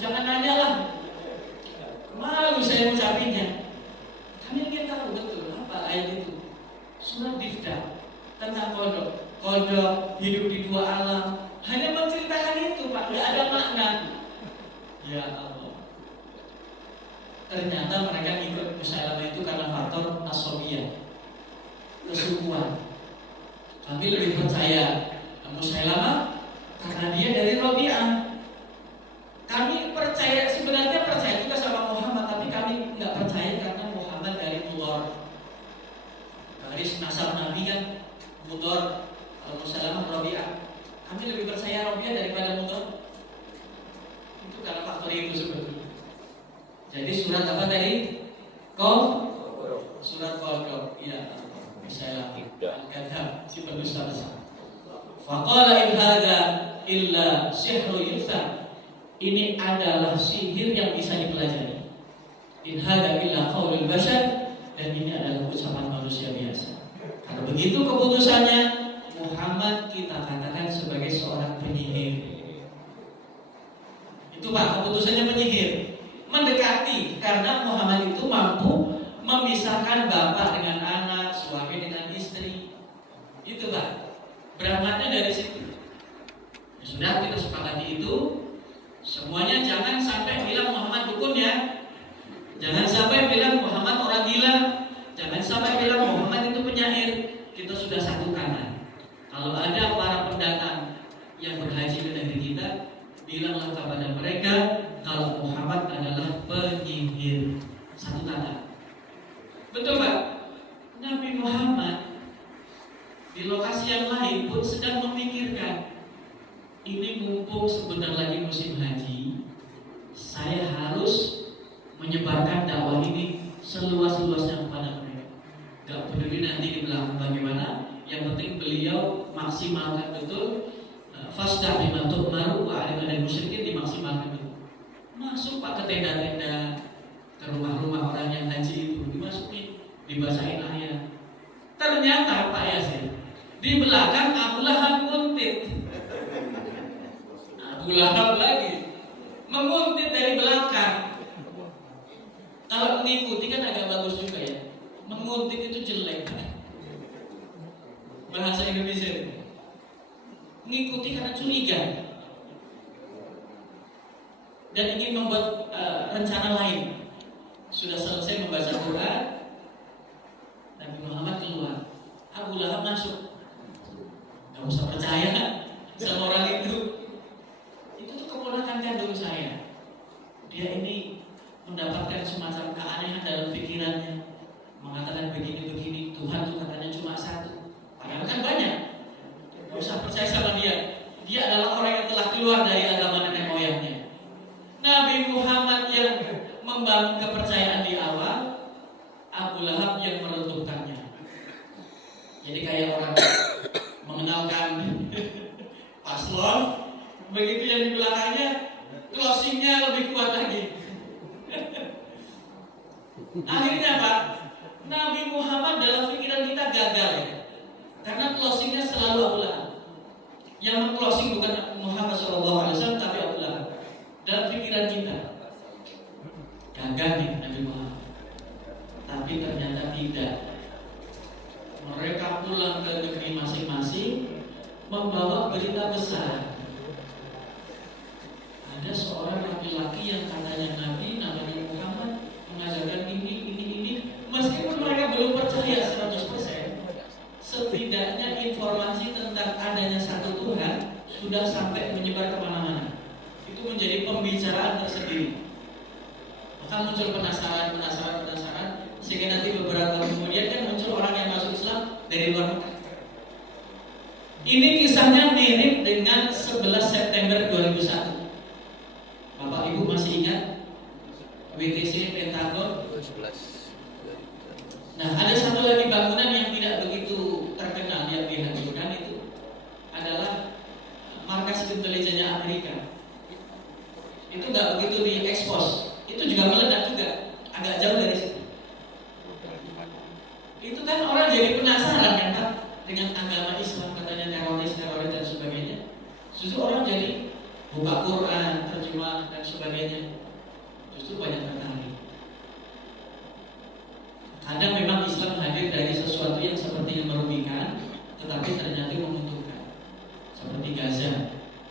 jangan nanya lah, malu saya ucapinnya. Kami ingin tahu betul apa ayat itu. Surat Difda tentang kodok. Kodok hidup di dua alam, hanya menceritakan itu Pak, tidak ada makna. Ya Allah. Ternyata mereka ikut Musailamah itu karena faktor asobiyah, kesukuan. Kami lebih percaya Musailamah karena dia dari Rabi'ah. Kami percaya, sebenarnya percaya juga sama Muhammad, tapi kami nggak percaya karena Muhammad dari Mudor. Garis nasab Nabi kan Mudor. Kalau Musailamah Rabi'ah, kami lebih percaya Rabi'ah daripada Mudor. Itu karena faktor itu sebetulnya. Jadi surat apa tadi? Surat Qadr. Iya, Musailamah Al-Kadzdzab, si pendusta besar. Faqala in hadza illa sihru yu'thar. Ini adalah sihir yang bisa dipelajari. In hadza illa qaulul bashar, dan ini adalah ucapan manusia biasa. Kalau begitu keputusannya, Muhammad kita katakan sebagai seorang penyihir. Itu Pak, keputusannya penyihir. Mendekati, karena Muhammad itu mampu memisahkan bapak dengan anak, suami dengan istri. Itu Pak, berangkatnya dari situ. Ya sudah, kita sepakati itu. Semuanya jangan sampai bilang Muhammad dukun ya. Jangan sampai bilang Muhammad orang gila. Jangan sampai bilang bilanglah kepada mereka kalau Muhammad adalah penyihir. Satu kata. Betul Pak? Nabi Muhammad di lokasi yang lain pun sedang memikirkan, ini mumpung sebentar lagi musim haji, saya harus menyebarkan dakwah ini seluas-luasnya kepada mereka. Gak peduli nanti di belakang bagaimana, yang penting beliau maksimalkan betul. Fasdah bima tu'maru wa alim dan musyrikin, dimaksimalkan betul. Masuk Pak ke tenda-tenda, ke rumah-rumah orang yang haji itu, dimasukin, dibacain ayat. Ternyata Pak Yasir, di belakang Abu Lahab nguntit. Abu Lahab lagi menguntit dari belakang. Kalau mengikuti kan agak bagus juga ya. Menguntit itu jelek. Bahasa Indonesia. Mengikuti karena curiga dan ingin membuat rencana lain. Sudah selesai membaca Quran, Nabi Muhammad keluar, Abu Lahab masuk. Gak usah percaya sama orang itu tuh keponakan kandung saya. Dia ini mendapatkan semacam keanehan dalam pikirannya, mengatakan begini-begini, Tuhan tuh katanya cuma satu, padahal kan banyak. Gak usah percaya sama dia. Dia adalah orang yang telah keluar dari agama nenek moyangnya. Nabi Muhammad yang membangun kepercayaan di awal, Abu Lahab yang meruntuhkannya. Jadi kayak orang mengenalkan paslon, begitu yang di belakangnya closingnya lebih kuat lagi. Akhirnya Pak, Nabi Muhammad dalam pikiran kita gagal ya, karena closingnya selalu Abu Lahab. Yang meng-closing bukan Muhammad SAW, tapi Abu Lahab. Dalam pikiran kita gagal nih Nabi Muhammad. Tapi ternyata tidak. Mereka pulang ke negeri masing-masing membawa berita besar. Ada seorang laki-laki yang katanya Nabi, namanya Muhammad, mengajarkan ini. Meskipun mereka belum percaya 100%, setidaknya informasi tentang adanya satu Tuhan sudah sampai menyebar kemana-mana. Itu menjadi pembicaraan tersendiri. Maka muncul penasaran, sehingga nanti beberapa tahun kemudian kan muncul orang yang masuk Islam dari luar Mekah. Ini kisahnya mirip dengan 11 September 2001. Bapak Ibu masih ingat WTC Pentagon? Nah, ada satu lagi bangunan yang tidak begitu terkenal yang dihancurkan, itu adalah markas intelijennya Amerika. Itu nggak begitu diekspos. Itu juga meledak juga, agak jauh dari situ. Itu kan orang jadi penasaran kan Pak, dengan agama Islam, katanya teroris dan sebagainya. Justru orang jadi buka Quran, terjemah dan sebagainya. Justru banyak tertarik. Kadang memang Islam hadir dari sesuatu yang sepertinya merugikan, tetapi ternyata menguntungkan. Seperti Gaza,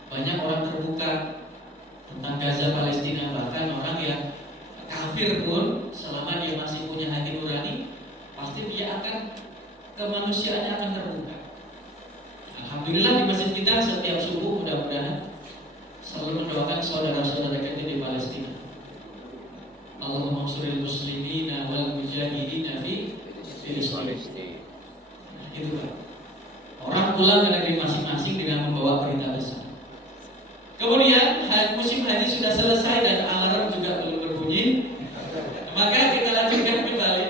banyak orang terbuka tentang Gaza, Palestina. Bahkan orang yang kafir pun, selama dia masih punya hati nurani, pasti dia akan, kemanusiaannya akan terbuka. Alhamdulillah di masjid kita setiap subuh mudah-mudahan selalu mendoakan saudara-saudara kita di Palestina. Allahumma suril muslimina wal mujahidina fi Filistin. Nah, itu Pak. Orang pulang ke negeri masing-masing dengan membawa berita besar. Kemudian musim haji sudah selesai dan alarm juga belum berbunyi. Maka kita lanjutkan kembali.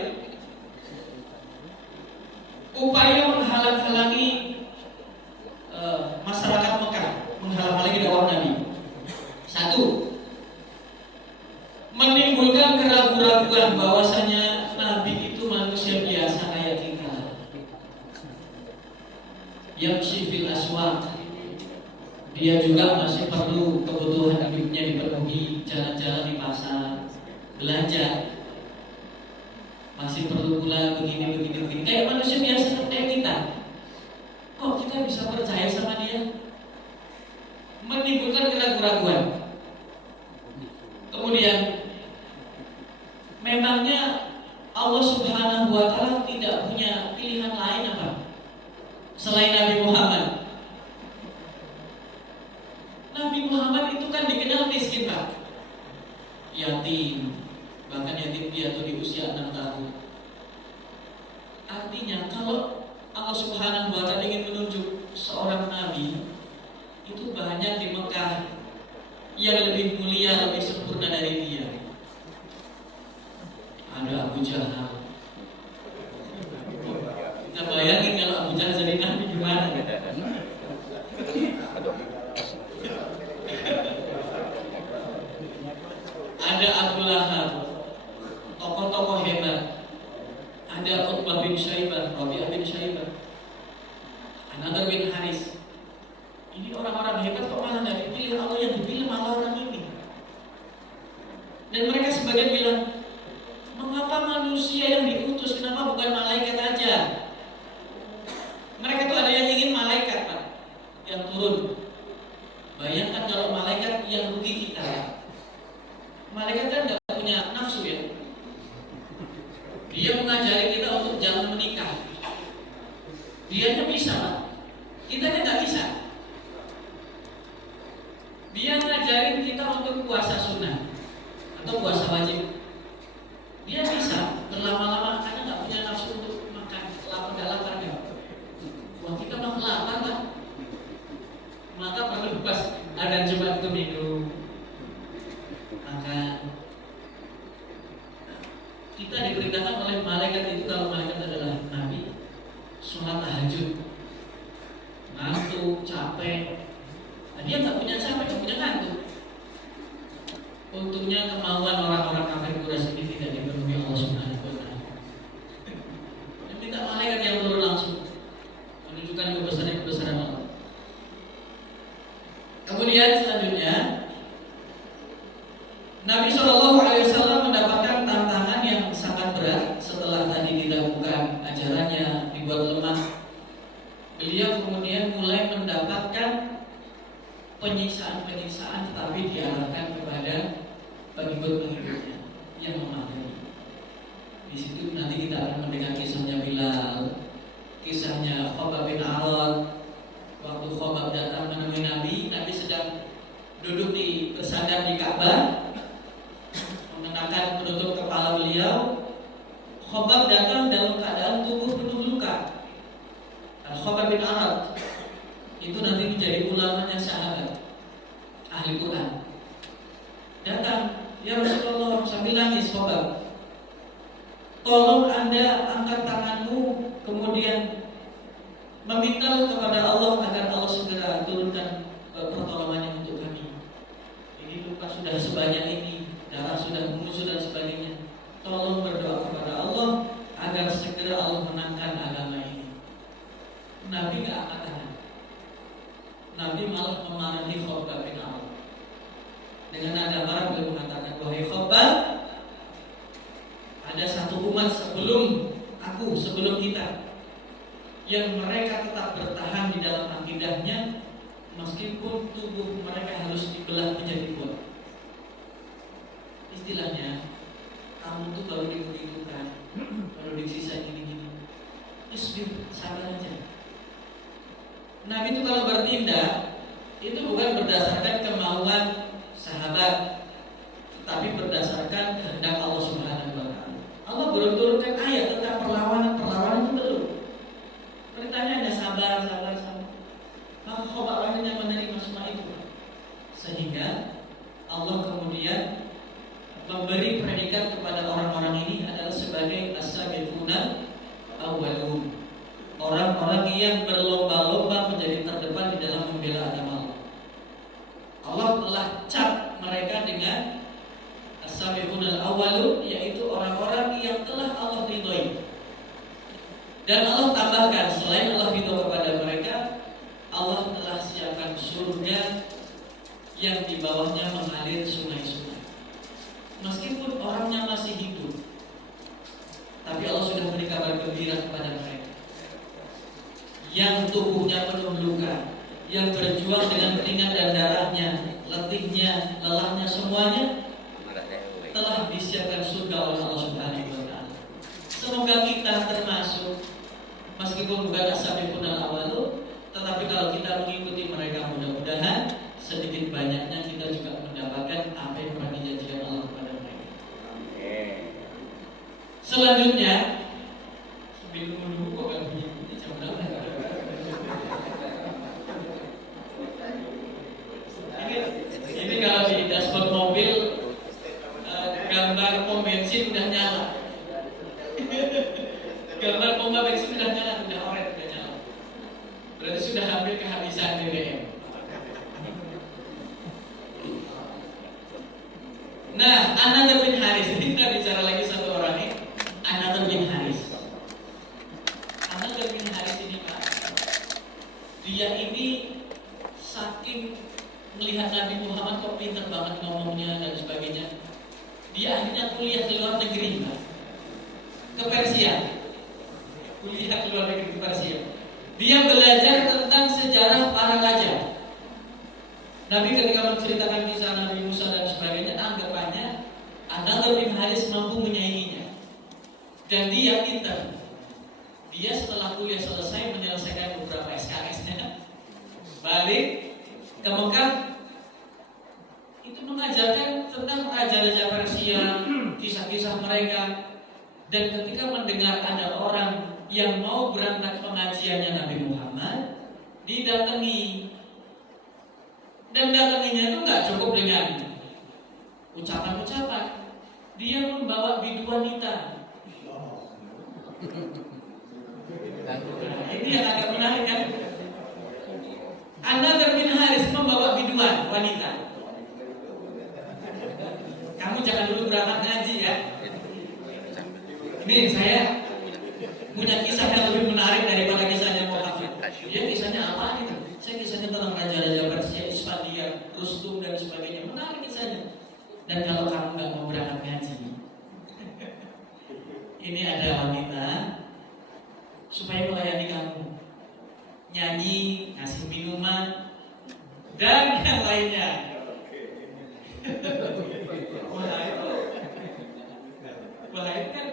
Upaya menghalang-halangi masyarakat Mekah, menghalang-halangi dakwah Nabi. Satu, menimbulkan keraguan-keraguan bahwasanya Nabi itu manusia biasa kayak kita. Yamshi fil aswaq. Dia juga masih perlu kebutuhan hidupnya dipenuhi, jalan-jalan di pasar, belanja. Masih perlu pula begini. Kayak manusia biasa kayak kita. Kok kita bisa percaya sama dia? Menimbulkan keraguan-keraguan. Kemudian, memangnya Allah Subhanahu wa Ta'ala tidak punya pilihan lain apa selain Nabi Muhammad? Nabi Muhammad itu kan Artinya kalau Allah Subhanahu wa Ta'ala ingin menunjuk seorang nabi, itu banyak di Mekah yang lebih mulia, lebih sempurna dari dia. Ada Abu Jahal. Kita bayangin kalau Abu Jahal jadi nabi gimana? Ada Abu Lahab, tokoh-tokoh hebat. Ada Utbah bin Syaibah, Rabi'ah bin Syaibah, An-Nadhr bin Haris. Ini orang-orang hebat kok malah nggak dipilih. Allah yang dipilih malah orang ini. Dan mereka sebagian bilang, mengapa manusia yang diutus, kenapa bukan malaikat aja? Mereka tuh ada yang ingin malaikat, Pak, yang turun. Bayangkan kalau malaikat yang rugi kita. Malaikat kan nggak punya nafsu ya. Dia mengajari kita untuk jangan menikah. Dianya bisa, Pak. Kitanya nggak bisa. Dia ngajarin kita untuk puasa sunnah atau puasa wajib. Dia bisa berlama-lama karena nggak punya nafsu untuk makan, lapar ya. Wah, kita mah lapar, Pak. Maka perlu pas ada Jumat itu minum. Maka kita diperintahkan oleh malaikat itu, kalau malaikat adalah nabi, sholat tahajud, ngantuk, capek. Nah, dia nggak punya capek, nggak punya ngantuk. Untungnya kemauan orang-orang kafir Quraisy ini tidak dipenuhi Allah Subhanahu wa Ta'ala. Dan minta malaikat yang turun langsung menunjukkan kebesaran Allah. Kemudian selanjutnya Nabi SAW mendapatkan tantangan yang sangat berat setelah tadi dilakukan ajarannya, dibuat lemah. Beliau kemudian mulai mendapatkan penyiksaan-penyiksaan, tetapi diarahkan kepada pengikut-pengikutnya yang memahami. Di situ nanti kita akan mendengar kisahnya Bilal, kisahnya Khabbab bin Arad. Waktu Khabbab datang menemui Nabi, Nabi sedang duduk bersandar di Ka'bah, mengenakan penutup kepala beliau. Khabbab datang dalam keadaan tubuh penuh luka. Khabbab bin Arad itu nanti menjadi ulamanya sahabat ahli Quran. Datang, ya Rasulullah, sambil nangis Khabbab, tolong Anda angkat tanganmu, kemudian meminta kepada Allah agar Allah segera turunkan pertolongannya untuk kami. Ini luka sudah sebanyak ini, darah sudah mengusut dan sebagainya. Tolong berdoa kepada Allah agar segera Allah menangkan agama ini. Nabi gak angkat tangan. Nabi malah memarahi Khabbab bin Arad. Dengan nada marah beliau mengatakan, wahai Khabbab, ada satu umat sebelum aku, sebelum kita, yang mereka tetap bertahan di dalam akidahnya meskipun tubuh mereka harus dibelah menjadi dua. Istilahnya, kamu tuh baru dibegitukan, baru disiksa gini-gini, isbir, sabar aja. Nabi itu kalau bertindak itu bukan berdasarkan kemauan sahabat, tetapi berdasarkan kehendak Allah Subhanahu wa Ta'ala. Allah belum turunkan ayat tentang perlawanan itu belum. Perintahnya hanya sabar. Maka Khabbab akhirnya menerima semua itu, sehingga Allah kemudian memberi predikat kepada orang-orang ini adalah sebagai as-sabiquna awwalun, orang-orang yang berlomba-lomba menjadi terdepan di dalam membela agama Allah. Allah telah cap mereka dengan as-sabiquna awwalun, yaitu orang-orang yang telah Allah ridhoi. Dan Allah tambahkan, selain Allah ridho kepada mereka, Allah telah siapkan surga yang di bawahnya mengalir sungai-sungai. Meskipun orangnya masih hidup, tapi Allah sudah beri kabar gembira kepada mereka. Yang tubuhnya penuh luka, yang berjuang dengan keringat dan darahnya, letihnya, lelahnya, semuanya telah disiapkan surga oleh Allah Subhanahu wa Ta'ala. Semoga kita termasuk, meskipun bukan as-sabiqun al-awwalun, tetapi kalau kita mengikuti mereka, mudah-mudahan sedikit banyaknya kita juga mendapatkan apa yang pernah dijanjikan Allah kepada mereka. Selanjutnya, minum dulu kok Another bin Haris. Ini kita bicara lagi satu orang nih. Another bin Haris. Another bin Haris ini Pak, dia ini saking melihat Nabi Muhammad kok pintar banget ngomongnya dan sebagainya, dia akhirnya kuliah ke luar negeri Pak, ke Persia. Kuliah ke luar negeri ke Persia. Dia belajar tentang sejarah para raja. Nabi ketika menceritakan kisah Nabi Musa dan sebagainya, anggapannya Another bin Haris mampu menyainginya. Dan dia pintar. Dia setelah kuliah selesai menyelesaikan beberapa SKS-nya, balik ke Mekah, itu mengajarkan tentang raja-raja Persia, kisah-kisah mereka. Dan ketika mendengar ada orang yang mau berangkat pengajiannya Nabi Muhammad, didatangi. Dan datanginya itu nggak cukup dengan ucapan-ucapan, dia membawa bidu wanita. Nah, ini yang agak menarik kan? Another bin Haris membawa biduan wanita. Kamu jangan dulu berangkat ngaji ya. Ini saya punya kisah yang lebih menarik daripada kisahnya Muhammad. Dia kisahnya apa itu? Saya kisahnya tentang raja-raja Persia, Isfadia, Rustum dan sebagainya. Menarik kisahnya. Dan kalau kamu nggak mau berangkat ngaji, ini ada wanita supaya melayani kamu, nyanyi, ngasih minuman, dan yang lainnya. Wah itu kan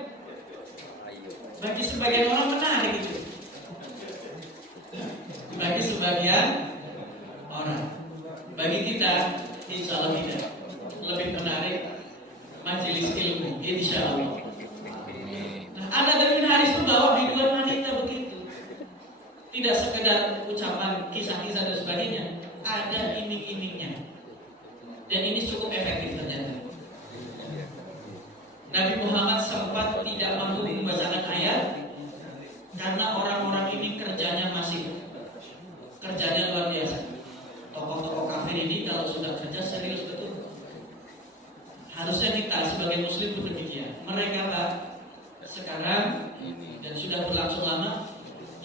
bagi sebagian orang menarik itu. Bagi sebagian orang, bagi kita insya Allah tidak. Lebih menarik majelis ilmu, insya Allah. Nah, Another bin Haris membawa biduan wanita begitu. Tidak sekedar ucapan kisah-kisah dan sebagainya, ada iming-imingnya. Dan ini cukup efektif ternyata. Nabi Muhammad sempat tidak mampu membacakan ayat karena orang-orang ini kerjanya masif. Kerjanya luar biasa. Tokoh-tokoh kafir ini kalau sudah kerja serius betul. Harusnya kita sebagai muslim pun demikian. Mereka Pak, sekarang dan sudah berlangsung lama,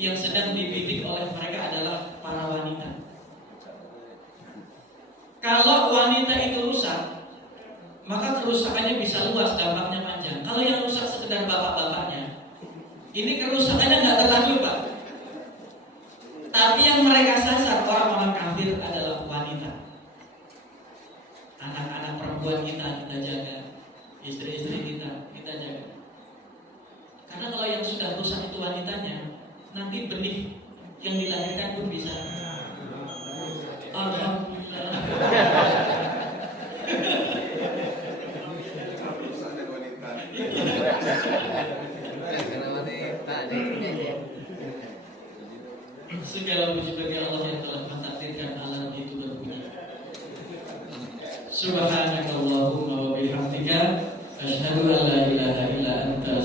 yang sedang dibidik oleh mereka adalah para wanita. Kalau wanita itu rusak, maka kerusakannya bisa luas, dampaknya panjang. Kalau yang rusak sekedar bapak-bapaknya, ini kerusakannya nggak terlalu Pak. Tapi yang mereka sasar orang-orang kafir adalah wanita. Anak-anak perempuan kita jaga, istri-istri kita jaga. Karena kalau yang sudah rusak itu wanitanya, nanti benih yang dilahirkan pun bisa. Alhamdulillah. Segala puji bagi Allah yang telah mentakdirkan alam itu berbunyi. Subhanakallahumma wa bihamdika asyhadu an la ilaha illa anta